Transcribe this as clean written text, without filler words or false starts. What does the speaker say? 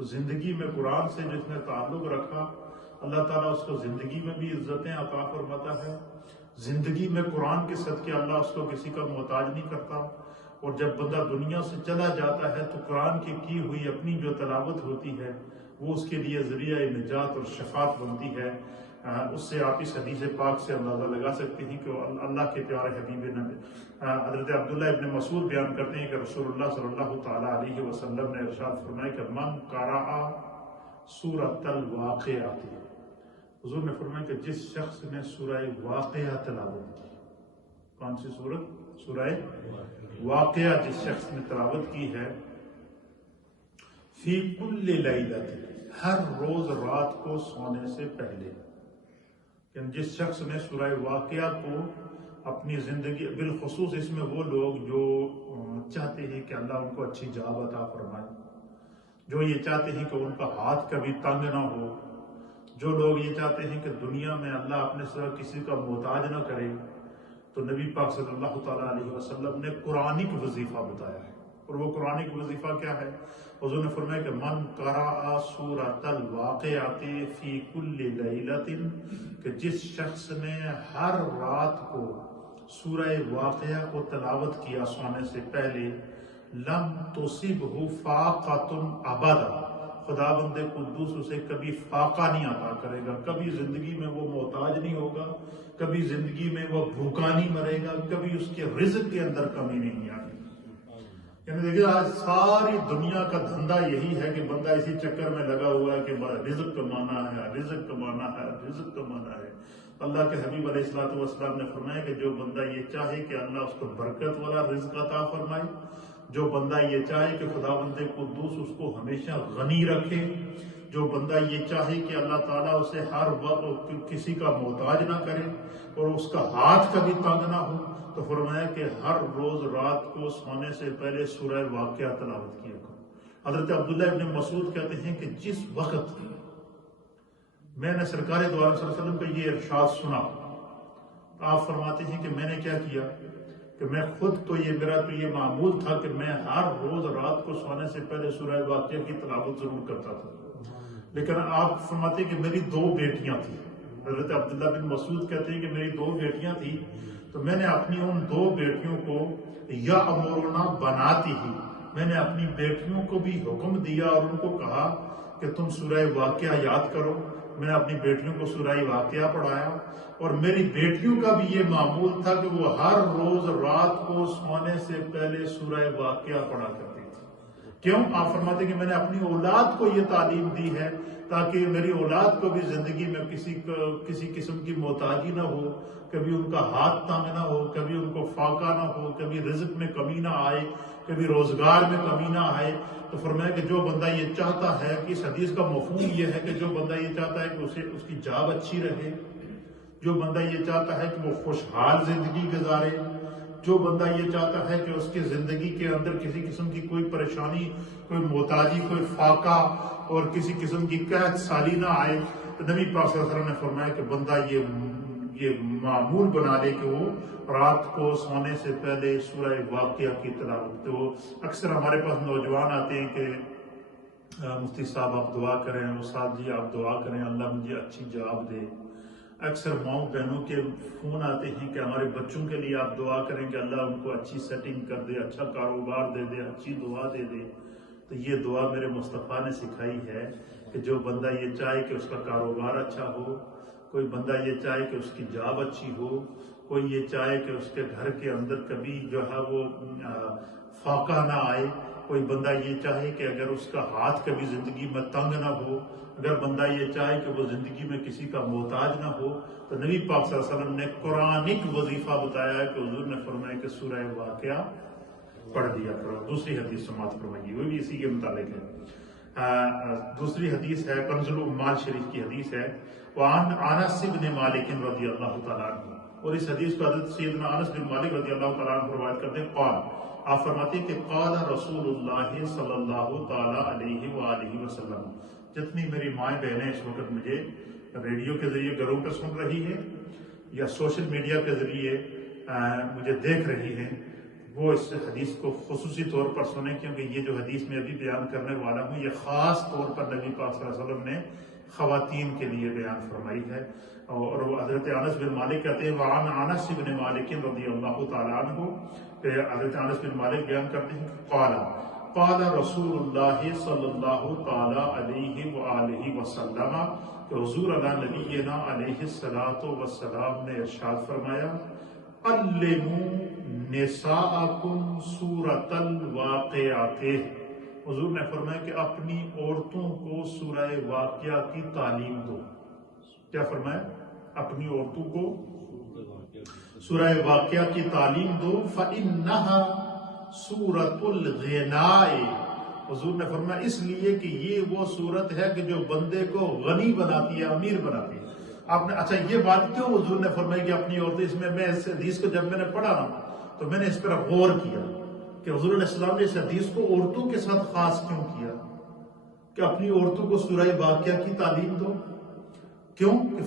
تو زندگی میں قرآن سے جس نے تعلق رکھا اللہ تعالیٰ اس کو زندگی میں بھی عزتیں عطا فرماتا ہے، زندگی میں قرآن کے صدقے اللہ اس کو کسی کا محتاج نہیں کرتا، اور جب بندہ دنیا سے چلا جاتا ہے تو قرآن کی ہوئی اپنی جو تلاوت ہوتی ہے وہ اس کے لیے ذریعہ نجات اور شفاعت بنتی ہے۔ اس سے آپ اس حدیث پاک سے اندازہ لگا سکتے ہیں کہ اللہ کے پیارے حبیب نبی حضرت عبداللہ ابن مسعود بیان کرتے ہیں کہ رسول اللہ صلی اللہ تعالیٰ علیہ وسلم نے ارشاد فرمایا کہ من قرأ سورۃ الواقعہ، حضور نے فرمایا کہ جس شخص نے سورہ واقعہ تلاوت کی، کون سی سورت؟ سورہ واقعہ جس شخص نے تلاوت کی ہے، فی کل لیلۃ، ہر روز رات کو سونے سے پہلے، یعنی جس شخص نے سورہ واقعہ کو اپنی زندگی، بالخصوص اس میں وہ لوگ جو چاہتے ہیں کہ اللہ ان کو اچھی جاب عطا فرمائے، جو یہ چاہتے ہیں کہ ان کا ہاتھ کبھی تنگ نہ ہو، جو لوگ یہ چاہتے ہیں کہ دنیا میں اللہ اپنے سوا کسی کا محتاج نہ کرے، تو نبی پاک صلی اللہ تعالیٰ علیہ وسلم نے قرآنک وظیفہ بتایا ہے۔ اور وہ قرآنک وظیفہ کیا ہے؟ حضور نے فرمایا کہ من قرأ سورۃ الواقعۃ فی کل لیلۃ، کہ جس شخص نے ہر رات کو سورہ واقعہ کو تلاوت کیا سونے سے پہلے، لم تصبہ فاقۃ ابدا، خداوند قدوس اسے کبھی فاقہ نہیں عطا کرے گا، کبھی زندگی میں وہ محتاج نہیں ہوگا، کبھی زندگی میں وہ بھوکا نہیں مرے گا، کبھی اس کے رزق کے اندر کمی نہیں آئے گی۔ یعنی دیکھیے آج ساری دنیا کا دھندا یہی ہے کہ بندہ اسی چکر میں لگا ہوا ہے کہ رزق کمانا ہے، رزق کمانا ہے، رزق کمانا ہے۔ اللہ کے حبیب علیہ الصلوۃ والسلام نے فرمایا کہ جو بندہ یہ چاہے کہ اللہ اس کو برکت والا رزق عطا فرمائے، جو بندہ یہ چاہے کہ خداوند قدوس اس کو ہمیشہ غنی رکھے، جو بندہ یہ چاہے کہ اللہ تعالیٰ اسے ہر وقت کسی کا محتاج نہ کرے اور اس کا ہاتھ کبھی تنگ نہ ہو، تو فرمایا کہ ہر روز رات کو سونے سے پہلے سورہ واقعہ تلاوت کیا کرو۔ حضرت عبداللہ ابن مسعود کہتے ہیں کہ جس وقت میں نے سرکار دو عالم صلی اللہ علیہ وسلم کا یہ ارشاد سنا، آپ فرماتے ہیں کہ میں نے کیا کیا کہ میں خود تو میرا تو یہ معمول تھا کہ میں ہر روز رات کو سونے سے پہلے سورہ واقعہ کی تلاوت ضرور کرتا تھا، لیکن آپ فرماتے ہیں کہ میری 2 بیٹیاں تھیں۔ حضرت عبداللہ بن مسعود کہتے ہیں کہ میری 2 بیٹیاں تھیں، تو میں نے اپنی ان 2 بیٹیوں کو یأمرنا بناتی ہی، میں نے اپنی بیٹیوں کو بھی حکم دیا اور ان کو کہا کہ تم سورہ واقعہ یاد کرو۔ میں نے اپنی بیٹیوں کو سورہ واقعہ پڑھایا، اور میری بیٹیوں کا بھی یہ معمول تھا کہ وہ ہر روز رات کو سونے سے پہلے سورہ واقعہ پڑھا کرتی تھی۔ کیوں؟ آپ فرماتے ہیں کہ میں نے اپنی اولاد کو یہ تعلیم دی ہے تاکہ میری اولاد کو بھی زندگی میں کسی قسم کی محتاجی نہ ہو، کبھی ان کا ہاتھ تنگ نہ ہو، کبھی ان کو فاقہ نہ ہو، کبھی رزق میں کمی نہ آئے، کبھی روزگار میں کمی نہ آئے۔ تو فرمایا کہ جو بندہ یہ چاہتا ہے کہ اس حدیث کا مفہوم یہ ہے کہ جو بندہ یہ چاہتا ہے کہ اس کی جاب اچھی رہے، جو بندہ یہ چاہتا ہے کہ وہ خوشحال زندگی گزارے، جو بندہ یہ چاہتا ہے کہ اس کی زندگی کے اندر کسی قسم کی کوئی پریشانی، کوئی محتاجی، کوئی فاقہ اور کسی قسم کی قحط سالی نہ آئے، تو نبی پاک صلی اللہ علیہ وسلم نے فرمایا کہ بندہ یہ معمول بنا لے کہ وہ رات کو سونے سے پہلے سورہ واقعہ کی تلاوت۔ تو اکثر ہمارے پاس نوجوان آتے ہیں کہ مفتی صاحب آپ دعا کریں، استاد جی آپ دعا کریں اللہ مجھے اچھی جاب دے۔ اکثر ماؤں بہنوں کے فون آتے ہیں کہ ہمارے بچوں کے لیے آپ دعا کریں کہ اللہ ان کو اچھی سیٹنگ کر دے، اچھا کاروبار دے دے، اچھی دعا دے دے۔ تو یہ دعا میرے مصطفیٰ نے سکھائی ہے کہ جو بندہ یہ چاہے کہ اس کا کاروبار اچھا ہو، کوئی بندہ یہ چاہے کہ اس کی جاب اچھی ہو، کوئی یہ چاہے کہ اس کے گھر کے اندر کبھی جو ہے وہ فاقہ نہ آئے، کوئی بندہ یہ چاہے کہ اگر اس کا ہاتھ کبھی زندگی میں تنگ نہ ہو، اگر بندہ یہ چاہے کہ وہ زندگی میں کسی کا محتاج نہ ہو، تو نبی پاک صلی اللہ علیہ وسلم نے قرآنک وظیفہ بتایا ہے کہ حضور نے فرمایا کہ سورہ واقعہ پڑھ دیا کرو۔ دوسری حدیث سماعت فرمائیے، وہ بھی اسی کے متعلق ہے۔ دوسری حدیث ہے کنز الاموال شریف کی حدیث ہے، وعن انس بن مالک رضی اللہ تعالیٰ عنہ، اور اس حدیث کو حضرت سیدنا انس بن مالک رضی اللہ تعالیٰ عنہ روایت کرتے ہیں، قال، آپ فرماتے ہیں کہ قال رسول اللہ صلی اللہ تعالیٰ علیہ وآلہ وسلم۔ جتنی میری مائیں بہنیں اس وقت مجھے ریڈیو کے ذریعے گھروں پہ سن رہی ہیں یا سوشل میڈیا کے ذریعے مجھے دیکھ رہی ہیں، وہ اس حدیث کو خصوصی طور پر سنیں، کیونکہ یہ جو حدیث میں ابھی بیان کرنے والا ہوں یہ خاص طور پر نبی پاک صلی اللہ علیہ وسلم نے خواتین کے لیے بیان فرمائی ہے۔ اور وہ حضرت انس بن مالک کہتے ہیں وعن انس بن مالک رضی اللہ تعالیٰ عنہ، کہ حضرت انس بن مالک بیان کرتے ہیں قال رسول اللہ صلی اللہ تعالیٰ علیہ وآلہ وسلم، کہ حضور علی نبینا علیہ الصلوۃ والسلام نے ارشاد فرمایا علموا نساءکم سورۃ الواقعات، حضور نے فرمایا کہ اپنی عورتوں کو سورہ واقعہ کی تعلیم دو۔ کیا فرمایا؟ اپنی عورتوں کو سورہ واقعہ کی تعلیم دو۔ فَإِنَّهَا سورۃ الغناء، حضور نے فرمایا اس لیے کہ یہ وہ صورت ہے کہ جو بندے کو غنی بناتی ہے، امیر بناتی ہے۔ آپ نے اچھا یہ بات کیوں حضور نے فرمائی کہ اپنی عورتیں، اس میں اس حدیث کو جب میں نے پڑھا تو میں نے اس پر غور کیا کہ حضور علیہ السلام نے اس حدیث کو عورتوں کے ساتھ خاص کیوں کیا کہ اپنی عورتوں کو سورہ واقعہ کی تعلیم دو؟ کیوں کہ